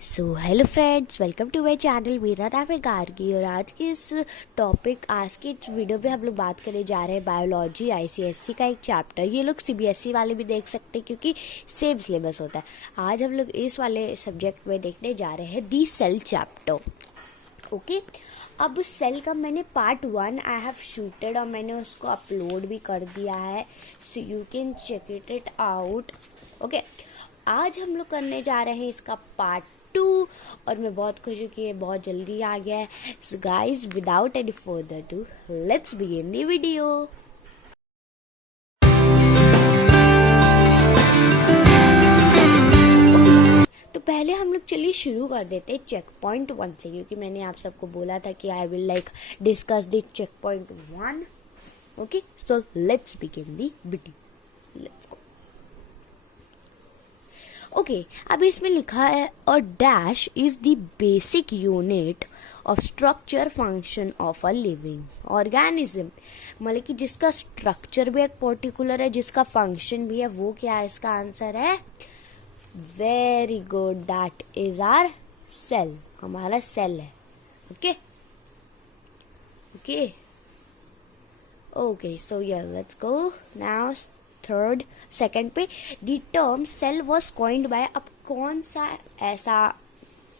So hello friends, welcome to my channel. मेरा नाम है गार्गी और आज की इस वीडियो पे हम लोग बात करने जा रहे हैं बायोलॉजी आईसीएससी का एक चैप्टर। ये लोग सीबीएसई वाले भी देख सकते हैं क्योंकि सेम सिलेबस होता है। आज हम लोग इस वाले सब्जेक्ट में देखने जा रहे हैं दी सेल चैप्टर। ओके, अब सेल का मैंने पार्ट 1 आई हैव शूटेड और मैंने उसको अपलोड भी कर दिया है, so you can check it out. Okay, आज हम लोग करने जा रहे हैं इसका पार्ट 2 और मैं बहुत खुश हूँ कि ये बहुत जल्दी आ गया है। So guys, without any further do, let's begin the video. तो पहले हम लोग चलिए शुरू कर देते हैं चेक पॉइंट 1 से, क्योंकि मैंने आप सबको बोला था कि I will discuss the check point 1। Okay, so let's begin the video, let's go. Okay, अब इसमें लिखा है a dash is the basic unit of structure function of a living organism. मतलब कि जिसका स्ट्रक्चर भी एक पर्टिकुलर है, जिसका फंक्शन भी है, वो क्या है? इसका आंसर है very good, that is our cell. हमारा सेल है। ओके ओके ओके, सो या let's go now third second पे। The term cell was coined by, अब कौन सा ऐसा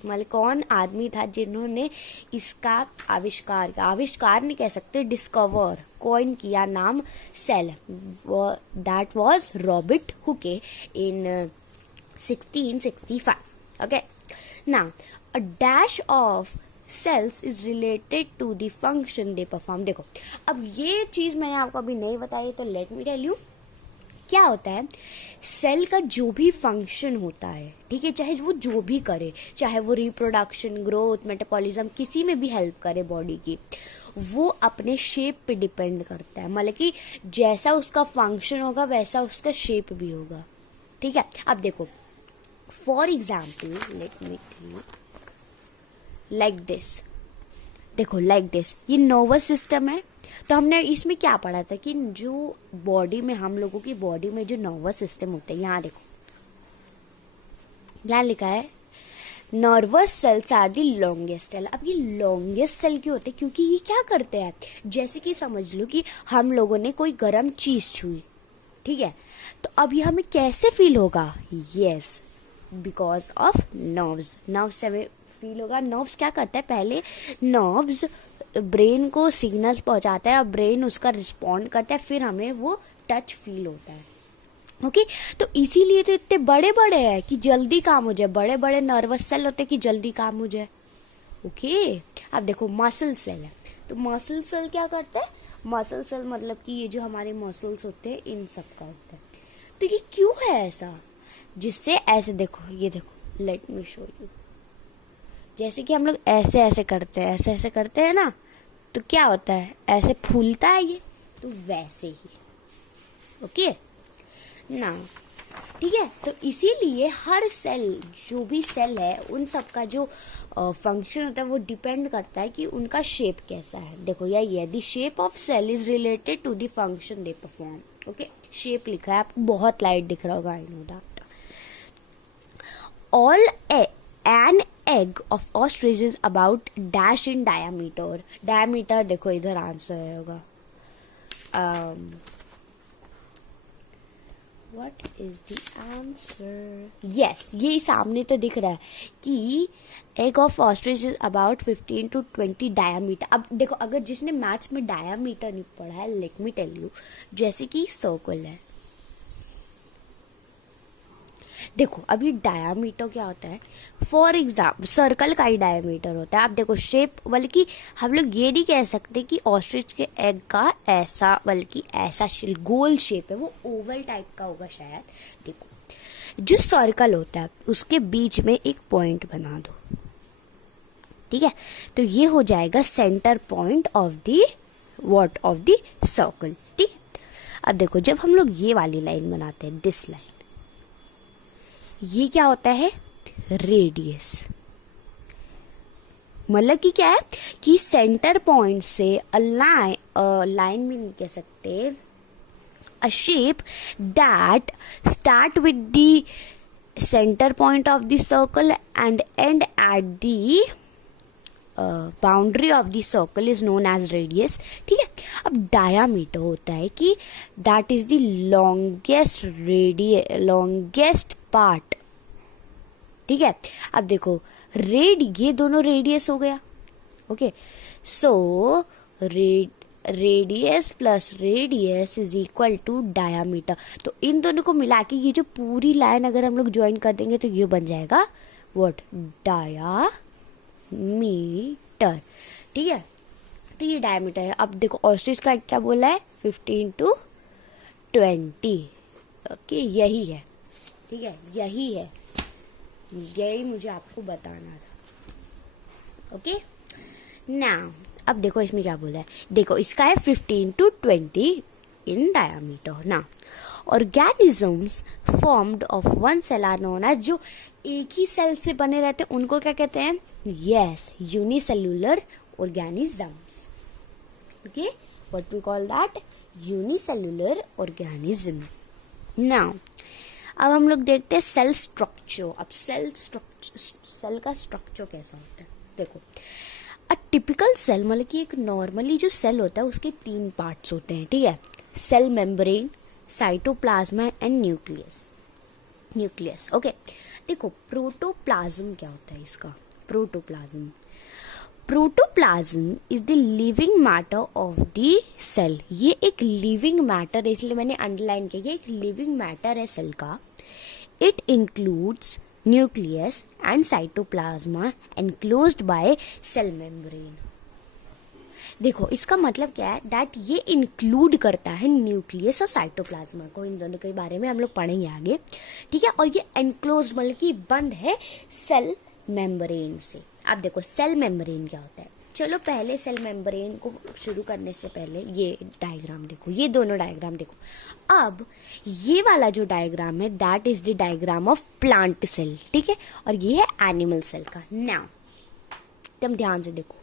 मतलब कौन आदमी था जिन्होंने इसका आविष्कार नहीं कह सकते, डिस्कवर, कॉइन किया नाम cell. That was Robert Hooke in 1665। Okay, now a dash of cells is related to the function they perform. देखो, अब ये चीज मैंने आपको अभी नहीं बताई, तो लेट मी टेल यू क्या होता है। सेल का जो भी फंक्शन होता है, ठीक है, चाहे वो जो भी करे, चाहे वो रिप्रोडक्शन, ग्रोथ, मेटाबॉलिज्म, किसी में भी हेल्प करे बॉडी की, वो अपने शेप पे डिपेंड करता है। मतलब कि जैसा उसका फंक्शन होगा वैसा उसका शेप भी होगा। ठीक है, अब देखो for example let me tell you like this. देखो लाइक दिस, ये नर्वस सिस्टम है। तो हमने इसमें क्या पढ़ा था कि जो बॉडी में, हम लोगों की बॉडी में जो नर्वस सिस्टम होते हैं, यहाँ देखो यहाँ लिखा है nervous cells are the longest cell. अब ये लॉन्गेस्ट सेल क्यों होते हैं? क्योंकि ये क्या करते हैं, जैसे कि समझ लो कि हम लोगों ने कोई गर्म चीज छुई, ठीक है, तो अब ये हमें कैसे फील होगा? Yes, because of nerves. Nerves से फील होगा। नर्व्स क्या करता है, पहले नर्व्स ब्रेन को सिग्नल पहुंचाता है और ब्रेन उसका रिस्पॉन्ड करता है, फिर हमें वो टच फील होता है। ओके, तो इसीलिए तो इतने बड़े बड़े हैं कि जल्दी काम हो जाए। बड़े बड़े नर्वस सेल होते हैं कि जल्दी काम हो जाए। ओके, अब देखो मसल सेल है, तो मसल सेल क्या करता है? मसल सेल मतलब कि ये जो हमारे मसल्स होते हैं, इन सब का होता है। तो ये क्यों है ऐसा? जिससे ऐसे देखो, ये देखो, लेट मी शो यू। जैसे कि हम लोग ऐसे ऐसे करते हैं, ऐसे ऐसे करते हैं ना, तो क्या होता है? ऐसे फूलता है ये, तो वैसे ही। ओके ना, ठीक है। तो इसीलिए हर सेल, जो भी सेल है, उन सब का जो फंक्शन होता है वो डिपेंड करता है कि उनका शेप कैसा है। देखो यही है, the shape of cell is related to the function they perform. Okay, shape लिखा है, आपको बहुत लाइट दिख रहा होगा, I know that. All an egg of ostrich is about dash in diameter. Diameter देखो इधर आंसर होगा। What is the answer? Yes, ये सामने तो दिख रहा है कि egg of ostrich is about 15 to 20 diameter। अब देखो, अगर जिसने मैथ्स में डायमीटर नहीं पढ़ा है, let me tell you, जैसे कि सर्कल है, देखो अब ये डायामीटर क्या होता है? फॉर एग्जाम्पल सर्कल का ही डायामीटर होता है। आप देखो शेप, बल्कि हम लोग ये नहीं कह सकते कि ऑस्ट्रिच के एग का ऐसा, बल्कि ऐसा गोल शेप है, वो ओवल टाइप का होगा शायद। देखो जो सर्कल होता है उसके बीच में एक पॉइंट बना दो, ठीक है, तो ये हो जाएगा centre point of the what, of the circle. ठीक है, अब देखो जब हम लोग ये वाली लाइन बनाते हैं, दिस लाइन, ये क्या होता है? रेडियस। मतलब कि क्या है कि सेंटर पॉइंट से लाइन में नहीं कह सकते, a shape that start with the center point of the circle and end at the boundary of the circle is known as radius. ठीक है. अब डायामीटर होता है कि that is the longest part. ठीक है. अब देखो ये दोनों रेडियस हो गया. Okay. So radius plus radius is equal to diameter. तो इन दोनों को मिला के ये जो पूरी लाइन अगर हम लोग ज्वाइन कर देंगे तो ये बन जाएगा व्हाट, डायामीटर. ठीक है. तो ये डायामीटर है. अब देखो ऑस्ट्रिच का क्या बोला है, 15 to 20. ओके. यही है. ठीक है. यही मुझे आपको बताना था. ओके. नाउ अब देखो इसमें क्या बोला है. देखो इसका है 15 to 20 इन डायामीटर. ना organisms formed of one cell are known as, जो एक ही सेल से बने रहते हैं उनको क्या कहते हैं, yes, unicellular organisms. Okay. What we call that, unicellular organism. Now अब हम लोग देखते हैं सेल स्ट्रक्चर. अब सेल का स्ट्रक्चर कैसा होता है. देखो अ टिपिकल सेल मतलब कि एक नॉर्मली जो सेल होता है उसके 3 पार्ट्स होते हैं. ठीक है. Cell membrane, cytoplasm and nucleus. Okay. देखो प्रोटोप्लाज्म क्या होता है इसका. Protoplasm is the living matter of the cell. ये एक लिविंग मैटर है, इसलिए मैंने अंडरलाइन किया, ये एक लिविंग मैटर है सेल का. It includes nucleus and cytoplasm enclosed by cell membrane. देखो इसका मतलब क्या है, दैट ये इंक्लूड करता है न्यूक्लियस और साइटोप्लाज्मा को. इन दोनों के बारे में हम लोग पढ़ेंगे आगे. ठीक है. और ये एनक्लोज्ड मतलब कि बंद है सेल मेम्ब्रेन से. अब देखो सेल मेम्ब्रेन क्या होता है. चलो पहले सेल मेम्ब्रेन को शुरू करने से पहले ये डायग्राम देखो, ये दोनों डायग्राम देखो. अब ये वाला जो डायग्राम है that is the diagram of plant cell. ठीक है. और ये है एनिमल सेल का. नाउ एकदम ध्यान से देखो,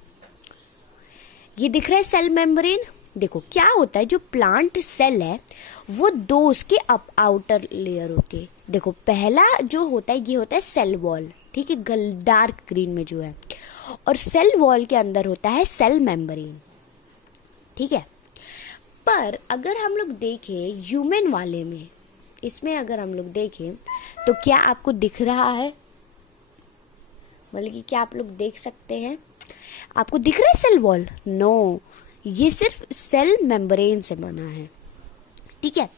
ये दिख रहा है सेल मेम्ब्रेन. देखो क्या होता है, जो प्लांट सेल है वो 2 उसके आउटर लेयर होते हैं. देखो पहला जो होता है ये होता है सेल वॉल. ठीक है. डार्क ग्रीन में जो है, और सेल वॉल के अंदर होता है सेल मेम्ब्रेन. ठीक है. पर अगर हम लोग देखें ह्यूमन वाले में, इसमें अगर हम लोग देखें तो क्या आपको दिख रहा है, मतलब कि क्या आप लोग देख सकते हैं, आपको दिख रहा है सेल वॉल? नो, ये सिर्फ सेल मेम्ब्रेन से बना है. ठीक है.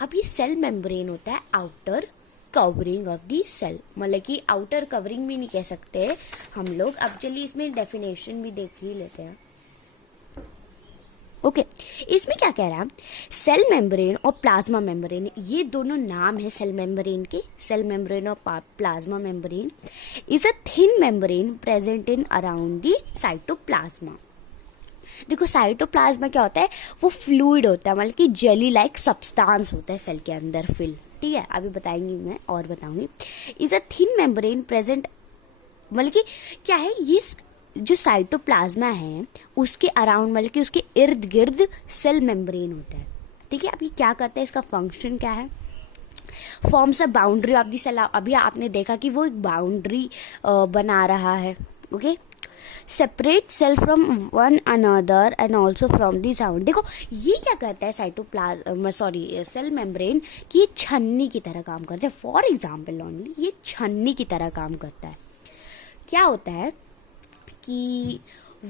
अब ये सेल मेम्ब्रेन होता है outer covering of the cell, मतलब कि आउटर कवरिंग भी नहीं कह सकते हम लोग. अब चलिए इसमें डेफिनेशन भी देख ही लेते हैं. ओके. इसमें क्या कह रहा है, सेल मेम्ब्रेन और प्लाज्मा मेम्ब्रेन, ये दोनों नाम है सेल मेम्ब्रेन के. सेल मेम्ब्रेन और plasma membrane is a thin membrane present in around the cytoplasm. देखो साइटोप्लाज्मा क्या होता है, वो फ्लूइड होता है, मतलब कि जेली लाइक सब्सटेंस होता है सेल के अंदर फिल. ठीक है. अभी बताएंगी मैं और बताऊंगी. Is a thin membrane present, मतलब कि क्या है, ये जो साइटोप्लाज्मा है उसके अराउंड मतलब कि उसके इर्द गिर्द सेल मेम्ब्रेन होता है. ठीक है. अब ये क्या करता है, इसका फंक्शन क्या है, forms a boundary of the cell. अभी आपने देखा कि वो एक बाउंड्री बना रहा है. Okay. Separate cell from one another and also from the sound. देखो ये क्या करता है सेल मेम्ब्रेन, कि ये छन्नी की तरह काम करता है. फॉर एग्जाम्पल ओनली ये छन्नी की तरह काम करता है. क्या होता है कि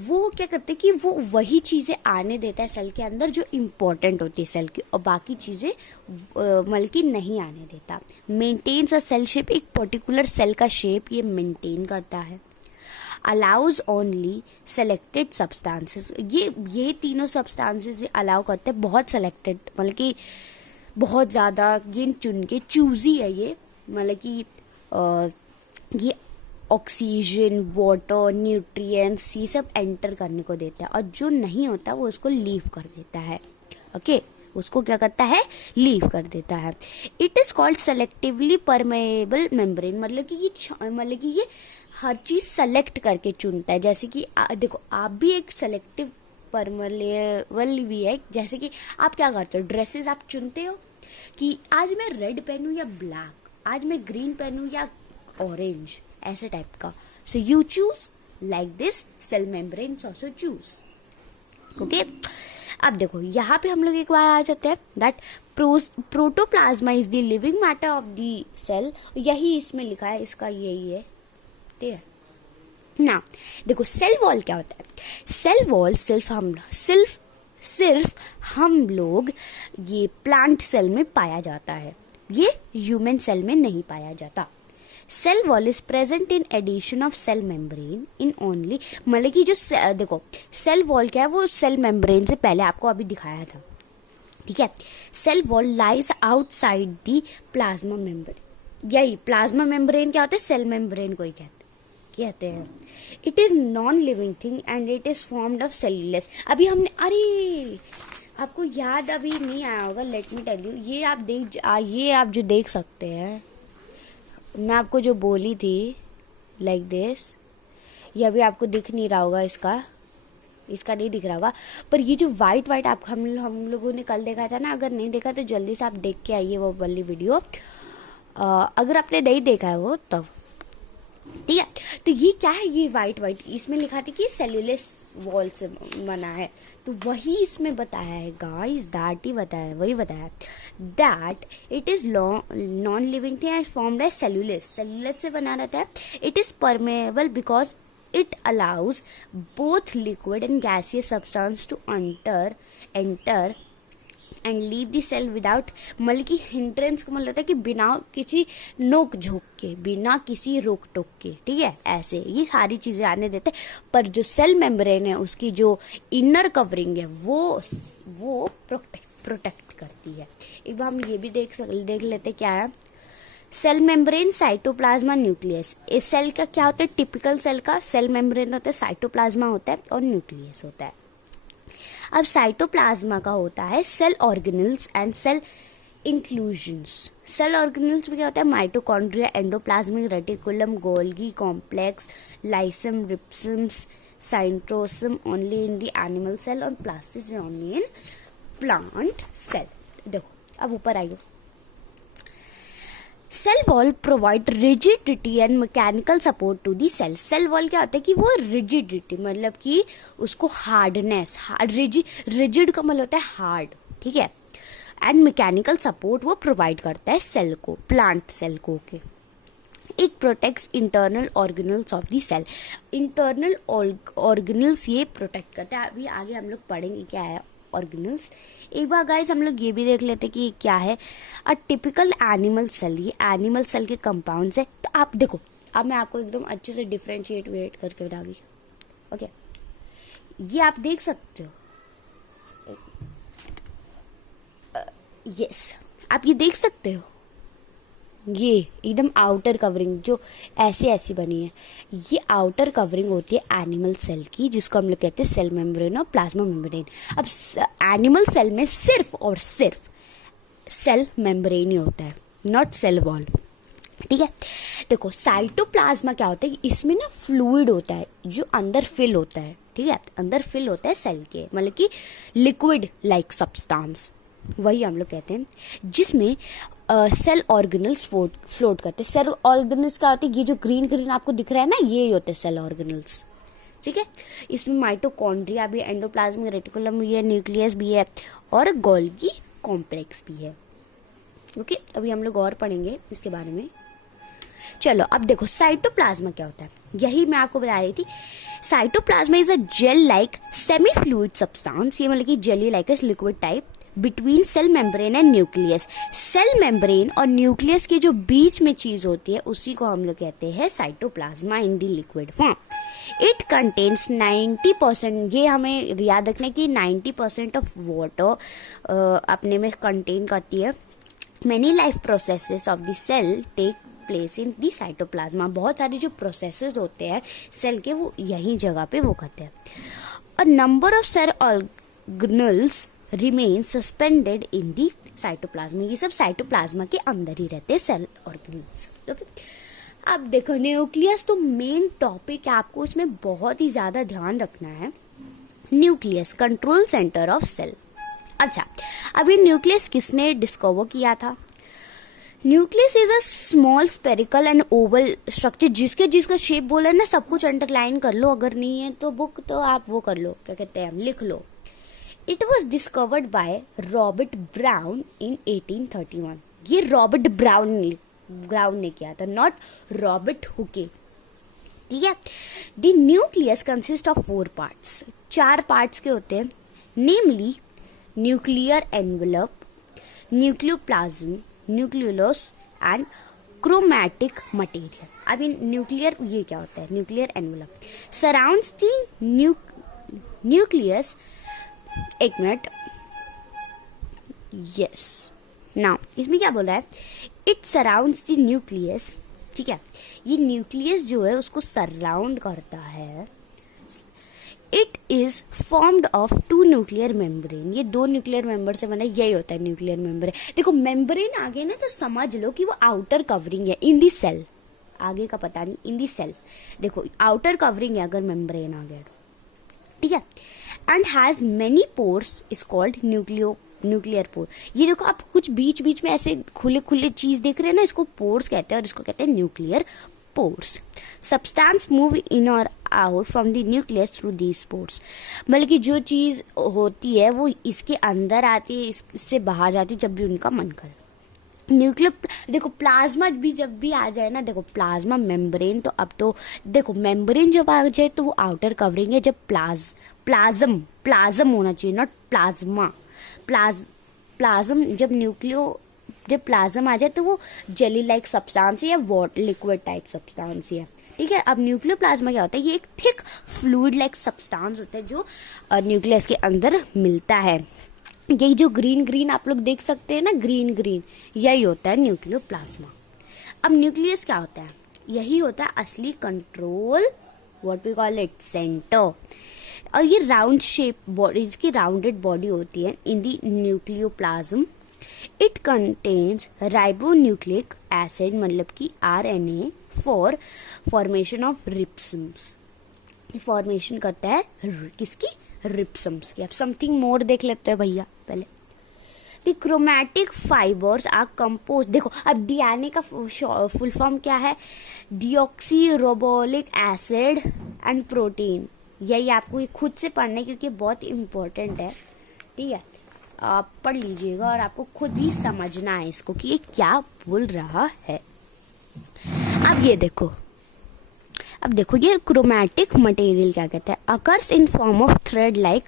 वो क्या करते हैं कि वो वही चीज़ें आने देता है सेल के अंदर जो इम्पोर्टेंट होती है सेल की, और बाकी चीज़ें मतलब कि नहीं आने देता. मेंटेन्स अ सेल शेप, एक पर्टिकुलर सेल का शेप ये मेंटेन करता है. अलाउज ओनली सेलेक्टेड सब्सटेंसेस, ये तीनों सब्सटेंसेस अलाउ करते हैं, बहुत सेलेक्टेड, मतलब कि बहुत ज़्यादा गिन चुन के, चूजी है ये, मतलब कि ये ऑक्सीजन, वाटर, न्यूट्रिएंट्स ये सब एंटर करने को देता है, और जो नहीं होता वो उसको लीव कर देता है. ओके. उसको क्या करता है, लीव कर देता है. It is called selectively permeable membrane, मतलब कि ये हर चीज सेलेक्ट करके चुनता है. जैसे कि देखो आप भी एक सेलेक्टिव परमेएबल भी है. जैसे कि आप क्या करते हो, ड्रेसेस आप चुनते हो कि आज मैं रेड पहनूं या ब्लैक. आज मैं ग्रीन पहनूं या ऑरेंज, ऐसे टाइप का. So you choose like this, cell membranes also choose. Okay, अब देखो यहाँ पे हम लोग एक बार आ जाते हैं that protoplasm is the living matter of the cell. यही इसमें लिखा है, इसका यही है, ठीक है ना. देखो सेल वॉल क्या होता है. सेल वॉल सिर्फ हम लोग ये प्लांट सेल में पाया जाता है, ये ह्यूमन सेल में नहीं पाया जाता. Cell wall is present in addition of cell membrane in only, मतलब कि जो देखो सेल वॉल क्या है, वो सेल मेम्ब्रेन से पहले आपको अभी दिखाया था, ठीक है. Cell wall lies outside the plasma membrane. यही प्लाज्मा मेम्ब्रेन क्या होता है, सेल मेम्ब्रेन को ही कहते हैं. It is non living thing and it is formed of cellulose. अभी हमने, अरे आपको याद अभी नहीं आया होगा, लेट मी टेल यू. ये आप जो देख सकते हैं, मैं आपको जो बोली थी लाइक दिस, ये अभी आपको दिख नहीं रहा होगा, इसका नहीं दिख रहा होगा, पर ये जो वाइट आप हम लोगों ने कल देखा था ना. अगर नहीं देखा तो जल्दी से आप देख के आइए वो वाली वीडियो, अगर आपने नहीं देखा है वो तब, ठीक है. तो ये क्या है, ये वाइट इसमें लिखा था कि सेल्यूलस वॉल से बना है, तो वही इसमें बताया है गाइस, वही बताया that it is non living thing and formed as cellulose से बना रहता है. It is permeable because it allows both liquid and gaseous substance to enter and leave the cell without, मतलब कि hindrance को मतलब होता है कि बिना किसी नोक झोंक के, बिना किसी रोक टोक के, ठीक है. ऐसे ये सारी चीजें आने देते हैं, पर जो सेल मेम्ब्रेन है उसकी जो इनर कवरिंग है वो प्रोटेक्ट करती है. एक बार हम ये भी देख लेते क्या है. Cell membrane, cytoplasm, nucleus. इस सेल का क्या होता है, टिपिकल सेल का सेल मेम्ब्रेन होता है, साइटोप्लाज्मा होता है और न्यूक्लियस होता है. अब साइटोप्लाज्मा का होता है cell organelles and cell inclusions. Cell organelles में क्या होता है, mitochondria, endoplasmic reticulum, Golgi complex, lysosome, ribosomes, cytosome only in the animal cell और plastid only in plant cell. देखो अब ऊपर आइए. Cell wall provide rigidity and mechanical support to the cell. Cell wall क्या होता है कि वो रिजिडिटी, मतलब कि उसको हार्डनेस, रिजिड का मतलब होता है हार्ड, ठीक है, एंड मैकेनिकल सपोर्ट वो प्रोवाइड करता है सेल को, प्लांट सेल को. Okay, it protects internal organelles of the cell. Internal organelles ये प्रोटेक्ट करते हैं. अभी आगे हम लोग पढ़ेंगे क्या है ऑर्गेनल्स. एक बार गाइस हम लोग ये भी देख लेते कि क्या है अ टिपिकल एनिमल सेल. ये एनिमल सेल के कंपाउंड्स है. तो आप देखो, अब मैं आपको एकदम अच्छे से डिफरेंशिएट करके बताऊंगी. ओके, ये आप देख सकते हो, यस आप ये देख सकते हो, ये एकदम आउटर कवरिंग जो ऐसी बनी है, ये आउटर कवरिंग होती है एनिमल सेल की, जिसको हम लोग कहते हैं सेल मेम्ब्रेन और प्लाज्मा मेम्ब्रेन. अब एनिमल सेल में सिर्फ और सिर्फ सेल मेम्ब्रेन ही होता है, नॉट सेल वॉल, ठीक है. देखो साइटोप्लाज्मा क्या होता है, इसमें ना फ्लूइड होता है जो अंदर फिल होता है, ठीक है, अंदर फिल होता है सेल के, मतलब कि लिक्विड लाइक सब्सटेंस, वही हम लोग कहते हैं, जिसमें सेल ऑर्गेनल्स फ्लोट करते हैं. सेल ऑर्गेनल्स क्या होते हैं, ये जो ग्रीन आपको दिख रहा है ना, ये ही होते हैं सेल ऑर्गेनल्स, ठीक है. इसमें माइटोकॉन्ड्रिया भी, एंडोप्लाज्मिक रेटिकुलम भी है, न्यूक्लियस भी है और गोल्गी कॉम्प्लेक्स भी है. ओके, अभी हम लोग और पढ़ेंगे इसके बारे में. चलो अब देखो साइटोप्लाज्मा क्या होता है, यही मैं आपको बता रही थी. Cytoplasm is a gel like semi fluid substance. ये मतलब कि jelly like liquid type between cell membrane and nucleus. Cell membrane और न्यूक्लियस के जो बीच में चीज होती है उसी को हम लोग कहते हैं cytoplasm in the liquid form. It contains 90%, ये हमें याद रखना है कि 90% ऑफ वाटर अपने में कंटेन करती है. Many life processes of the cell take place in the cytoplasm. बहुत सारे जो प्रोसेसेस होते हैं सेल के वो यही जगह पे वो करते हैं. A number of cell organelles remain suspended in the cytoplasm. ये सब साइटोप्लाज्मा के अंदर ही रहते हैं सेल ऑर्गेनल्स. ओके, अब देखो न्यूक्लियस तो मेन टॉपिक है, आपको उसमें बहुत ही ज्यादा ध्यान रखना है. Nucleus control centre of cell. अच्छा, अब ये न्यूक्लियस किसने डिस्कवर किया था, nucleus is a small spherical and oval structure, जिसका शेप बोला है ना, सब कुछ अंडरलाइन कर लो, अगर नहीं है तो बुक तो आप वो कर लो, क्या कहते हैं, लिख लो. It was discovered by Robert Brown in 1831. ये रॉबर्ट ब्राउन ने किया था, नॉट रॉबर्ट हुके. ठीक है. The nucleus consist of 4 parts. 4 parts के होते हैं, namely nuclear envelope, nucleoplasm, nucleolus and chromatic material. अभी न्यूक्लियर, ये क्या होता है, nuclear envelope surrounds the nucleus. एक मिनट, यस. नाउ इसमें क्या बोला है, इट सराउंड्स द न्यूक्लियस. ठीक है, ये न्यूक्लियस जो है उसको सराउंड करता है. It is formed of 2 nuclear membrane. ये 2 न्यूक्लियर मेम्बर से बना, यही होता है न्यूक्लियर मेम्ब्रेन. देखो मेम्ब्रेन आगे ना तो समझ लो कि वो आउटर कवरिंग है इन दी सेल. आगे का पता नहीं, इन दी सेल देखो आउटर कवरिंग है अगर मेम्ब्रेन आ गया. ठीक है. And has many pores is called nuclear pore. ये देखो आप कुछ बीच बीच में ऐसे खुले खुले चीज देख रहे हैं ना, इसको पोर्स कहते हैं और इसको कहते हैं nuclear pores. Substance move in और out from the nucleus through these pores. मतलब कि जो चीज होती है वो इसके अंदर आती है, इससे बाहर जाती है जब भी उनका मन करे. न्यूक्लियर, देखो प्लाज्मा भी जब भी आ जाए ना, देखो प्लाज्मा मेम्ब्रेन, तो अब तो देखो मेम्ब्रेन जब आ जाए तो वो आउटर कवरिंग है. जब प्लाज्म होना चाहिए, नॉट प्लाज्मा. प्लाज्म जब प्लाज्म आ जाए तो वो जेली लाइक सब्सटेंस या वाटर लिक्विड टाइप सब्सटेंस है. ठीक है. अब न्यूक्लियर प्लाज्मा क्या होता है, ये एक थिक फ्लूइड लाइक सब्सटेंस होता है जो न्यूक्लियस के अंदर मिलता है. यही जो ग्रीन आप लोग देख सकते हैं ना, ग्रीन यही होता है न्यूक्लियर प्लाज्मा. अब न्यूक्लियस क्या होता है, यही होता है असली control, what we call it centre. और ये राउंड शेप बॉडी, इसकी राउंडेड बॉडी होती है in the nucleoplasm. It contains ribonucleic acid, मतलब कि RNA for formation of ribosomes. Formation करता है किसकी, रिप्सम्स की. अब समथिंग मोर देख लेते हैं भैया पहले. The chromatic fibres are compose. देखो अब DNA का फुल फॉर्म क्या है, डिऑक्सीरिबोलिक एसिड एंड प्रोटीन. यही आपको खुद से पढ़ना है क्योंकि बहुत इंपॉर्टेंट है. ठीक है, आप पढ़ लीजिएगा और आपको खुद ही समझना है इसको कि ये क्या बोल रहा है. अब देखो ये क्रोमैटिक मटेरियल क्या कहता है, occurs in form of thread like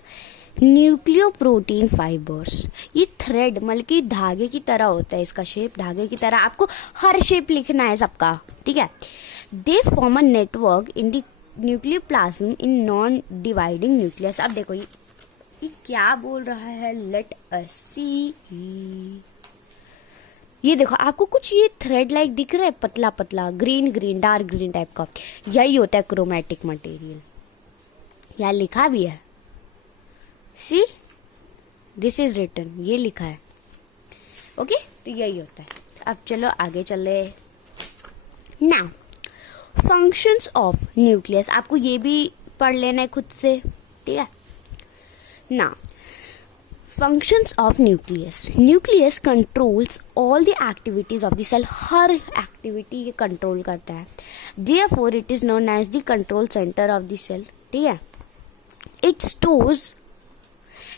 nucleoprotein fibres. ये थ्रेड मतलब कि धागे की तरह होता है, इसका शेप धागे की तरह. आपको हर शेप लिखना है सबका. ठीक है. They form a network in the nucleoplasm in non dividing nucleus. अब देखो ये क्या बोल रहा है, लेट अस सी. ये देखो आपको कुछ ये थ्रेड लाइक दिख रहा है, पतला पतला ग्रीन डार्क ग्रीन टाइप का, यही होता है क्रोमैटिक मटेरियल. यहाँ लिखा भी है, सी दिस इज रिटन, ये लिखा है. ओके, तो यही होता है. अब चलो आगे चले. नाउ फंक्शंस ऑफ न्यूक्लियस, आपको ये भी पढ़ लेना है खुद से. ठीक है. Now functions of nucleus controls all the activities of the cell. हर एक्टिविटी ये कंट्रोल करता है. Therefore it is known as the control centre of the cell. ठीक है. इट स्टोर्स,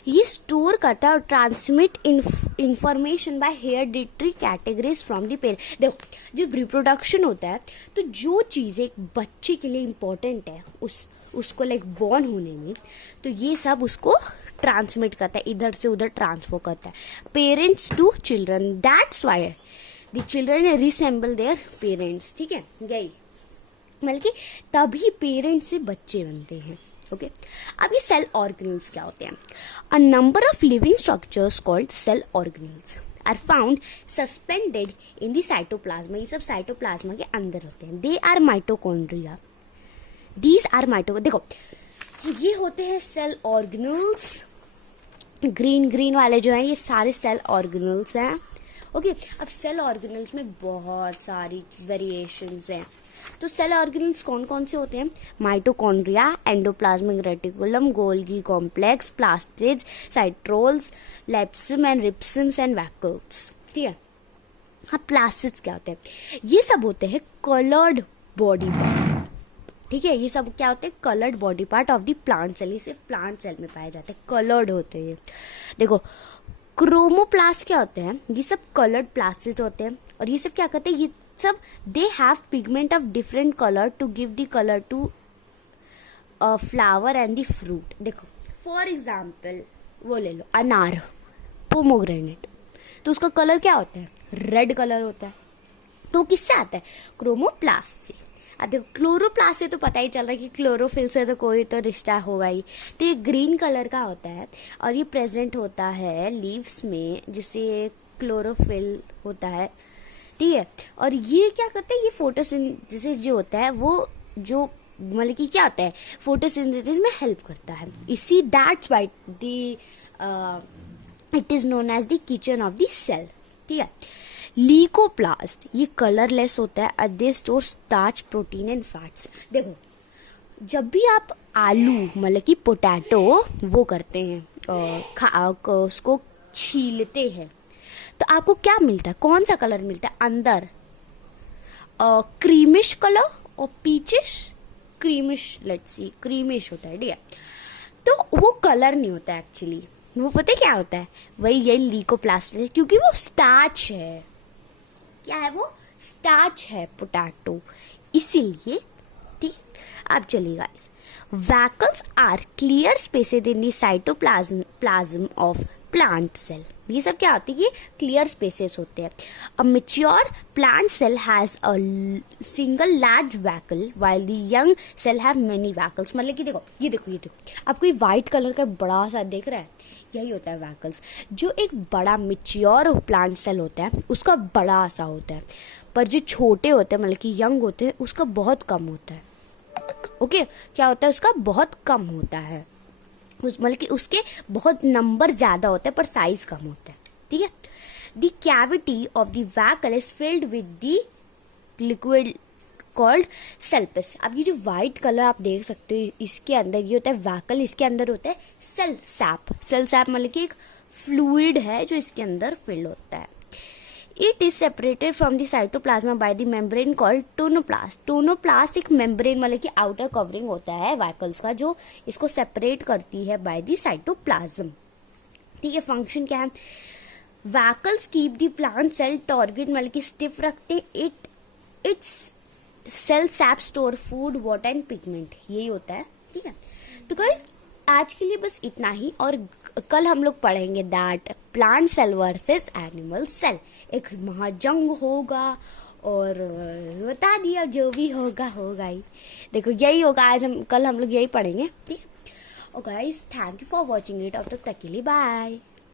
ये स्टोर करता है और transmit information by hereditary categories from the parent. देखो जब रिप्रोडक्शन होता है तो जो चीज़ एक बच्चे के लिए इम्पोर्टेंट है उसको लाइक बॉर्न होने में, तो ये सब उसको ट्रांसमिट करता है, इधर से उधर ट्रांसफर करता है. Parents to children, that's why the children resemble their parents. ठीक है, यही मतलब कि तभी पेरेंट्स से बच्चे बनते हैं. ओके. अब ये सेल ऑर्गेनल्स क्या होते हैं, a number of living structures called cell organelles are found suspended in the cytoplasm. ये सब साइटोप्लाज्मा के अंदर होते हैं. They are mitochondria. These are देखो ये होते हैं सेल ऑर्गेनल्स. ग्रीन वाले जो हैं ये सारे सेल ऑर्गेनल्स हैं. ओके. अब सेल ऑर्गेनल्स में बहुत सारी वेरिएशंस हैं. तो सेल ऑर्गेनल्स कौन कौन से होते हैं, mitochondria, endoplasmic reticulum, Golgi complex, plastids, centrioles, lysosome and ribosomes and vacuoles. ठीक है. हाँ, प्लास्टिड्स क्या होते हैं? ये सब होते हैं कलर्ड बॉडी पार्ट, ठीक है। ये सब क्या होते हैं? Coloured body part of the plant cell. ये सिर्फ प्लांट सेल में पाए जाते हैं, कलर्ड होते हैं। देखो, क्रोमोप्लास्ट क्या होते हैं? ये सब कलर्ड प्लास्टिड्स होते हैं। और ये सब क्या करते हैं? ये सब they have pigment of different colour to give the colour to flower and the fruit. देखो, फॉर एग्जाम्पल वो ले लो, अनार, पोमोग्रेनेट, तो उसका कलर क्या होता है? रेड कलर होता है। तो किससे आता है? क्रोमोप्लास्ट से। अब देखो, क्लोरोप्लास्ट से तो पता ही चल रहा है कि क्लोरोफिल से तो कोई तो रिश्ता होगा ही। तो ये ग्रीन कलर का होता है और ये प्रेजेंट होता है लीव्स में, जिससे क्लोरोफिल होता है, ठीक है। और ये क्या करता है? ये फोटोसिंथेसिस जो होता है वो जो मतलब कि क्या होता है? फोटोसिंथेसिस में हेल्प करता है। इसी that's why the it is known as the kitchen of the cell, ठीक है। लीकोप्लास्ट ये कलरलेस होता है और they store starch, protein and fats. देखो, जब भी आप आलू मतलब कि पोटैटो वो करते हैं, उसको छीलते हैं, तो आपको क्या मिलता है? कौन सा कलर मिलता है अंदर? क्रीमिश कलर और peachish, creamish, let's see, creamish होता है, ठीक है। तो वो कलर नहीं होता है एक्चुअली, वो पता है क्या होता है? वही यही लीकोप्लास्ट है, क्योंकि वो स्टार्च है। क्या है वो? स्टार्च है पोटैटो, इसीलिए, ठीक है। अब चलिए guys, vacuoles are clear spaces in the cytoplasm of plant cell. ये सब क्या होती है? ये क्लियर स्पेसेस होते हैं। A mature plant cell has a single large vacuole while the young cell have many vacuoles. मतलब कि देखो, ये देखो, ये देखो, आपको ये व्हाइट कलर का बड़ा सा दिख रहा है, यही होता है वैकल्स। जो एक बड़ा मैच्योर प्लांट सेल होता है उसका बड़ा सा होता है, पर जो छोटे होते हैं मतलब कि यंग होते हैं उसका बहुत कम होता है। ओके, क्या होता है? उसका बहुत कम होता है, मतलब कि उसके बहुत नंबर ज्यादा होते हैं पर साइज कम होता है, ठीक है। The cavity of the vacuole is filled with the liquid called cell sap. अब ये जो व्हाइट कलर आप देख सकते हो, इसके अंदर ये होता है वैकल, इसके अंदर होता है सेल सैप। सेल सैप मतलब कि एक फ्लूइड है जो इसके अंदर फिल होता है। It is separated from the cytoplasm by the membrane called tonoplast. Tonoplast एक मेम्ब्रेन मतलब कि आउटर कवरिंग होता है वैकल्स का, जो इसको सेपरेट करती है बाय द साइटोप्लाज्म, ठीक है। फंक्शन क्या है? Vacuoles keep the plant cell turgid मतलब कि स्टिफ रखते। Its cell sap store food, water and pigment, यही होता है, ठीक है। तो गाइस, आज के लिए बस इतना ही, और कल हम लोग पढ़ेंगे that plant cell versus animal cell. एक महाजंग होगा और बता दिया जो भी होगा होगा ही। देखो, यही होगा आज, कल हम लोग यही पढ़ेंगे, ठीक है। और guys, thank you for watching it. अब तक के लिए बाय।